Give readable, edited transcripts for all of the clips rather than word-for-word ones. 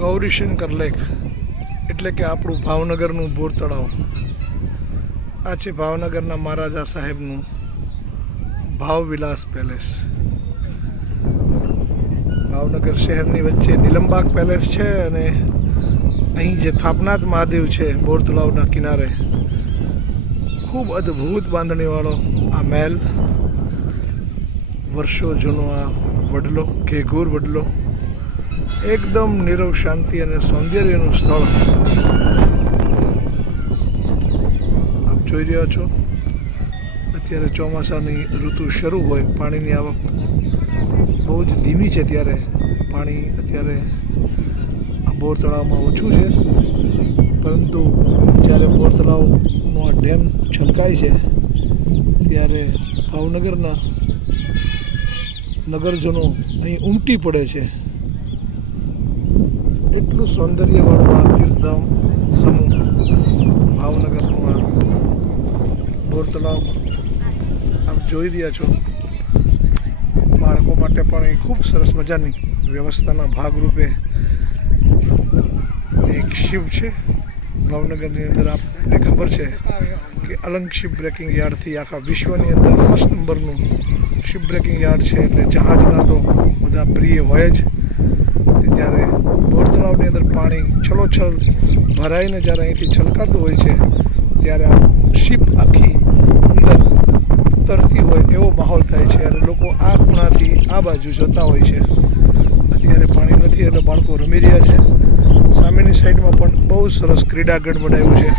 Gaurishankar lake એટલે કે આપણું ભાવનગરનું બોર તળાવ. આ છે ભાવનગરના મહારાજા સાહેબનું ભાવવિલાસ પેલેસ. ભાવનગર શહેરની વચ્ચે નીલમબાગ પેલેસ છે અને અહીં જે થાપનાથ મહાદેવ છે બોર તળાવના કિનારે, ખૂબ અદ્ભુત બાંધણીવાળો આ મહેલ, વર્ષો જૂનો આ વડલો, ઘેઘૂર વડલો, એકદમ નીરવ શાંતિ અને સૌંદર્યનું સ્થળ આપ જોઈ રહ્યા છો. અત્યારે ચોમાસાની ઋતુ શરૂ હોય, પાણીની આવક બહુ જ ધીમી છે, ત્યારે પાણી અત્યારે આ બોર તળાવમાં ઓછું છે, પરંતુ જ્યારે બોર તળાવનો આ ડેમ છલકાય છે ત્યારે ભાવનગરના નગરજનો અહીં ઉમટી પડે છે. એટલું સૌંદર્યવાળું આ તીર્થધામ સમૂહ ભાવનગરનું આ બોર તળાવ આપ જોઈ રહ્યા છો. બાળકો માટે પણ એ ખૂબ સરસ મજાની વ્યવસ્થાના ભાગરૂપે એક શિપ છે. ભાવનગરની અંદર આપને ખબર છે કે અલંગ શિપ બ્રેકિંગ યાર્ડથી આખા વિશ્વની અંદર ફર્સ્ટ નંબરનું શિપ બ્રેકિંગ યાર્ડ છે, એટલે જહાજના તો બધા પ્રિય હોય જ. ત્યારે બોર તળાવની અંદર પાણી છલોછલ ભરાઈને જ્યારે અહીંથી છલકાતું હોય છે ત્યારે આ શિપ આખી અંદર તરતી હોય એવો માહોલ થાય છે અને લોકો આ ખૂણાથી આ બાજુ જતા હોય છે. અત્યારે પાણી નથી એટલે બાળકો રમી રહ્યા છે. સામેની સાઈડમાં પણ બહુ સરસ ક્રીડાગઢ બનાવ્યું છે.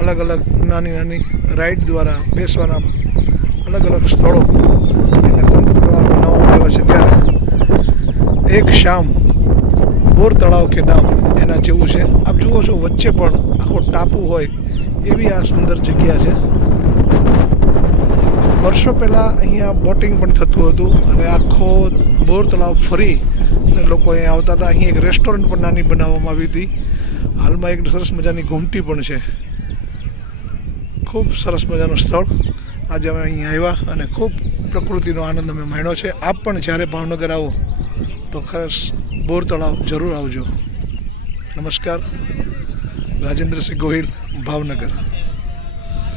અલગ અલગ નાની નાની રાઈડ દ્વારા બેસવાના અલગ અલગ સ્થળો એને તંત્ર દ્વારા બનાવવામાં આવ્યા છે. ત્યારે એક શામ બોર તળાવ કે નામ એના જેવું છે. આપ જુઓ છો વચ્ચે પણ આખો ટાપુ હોય એવી આ સુંદર જગ્યા છે. વર્ષો પહેલાં અહીંયા બોટિંગ પણ થતું હતું અને આખો બોર તળાવ ફરી લોકો અહીંયા આવતા હતા. અહીં એક રેસ્ટોરન્ટ પણ નાની બનાવવામાં આવી હતી. હાલમાં એક સરસ મજાની ઘૂમટી પણ છે. ખૂબ સરસ મજાનું સ્થળ. આજે અમે અહીં આવ્યા અને ખૂબ પ્રકૃતિનો આનંદ અમે માણ્યો છે. આપ પણ જ્યારે ભાવનગર આવો તો ખાસ બોર તળાવ જરૂર આવજો. નમસ્કાર. રાજેન્દ્રસિંહ ગોહિલ, ભાવનગર.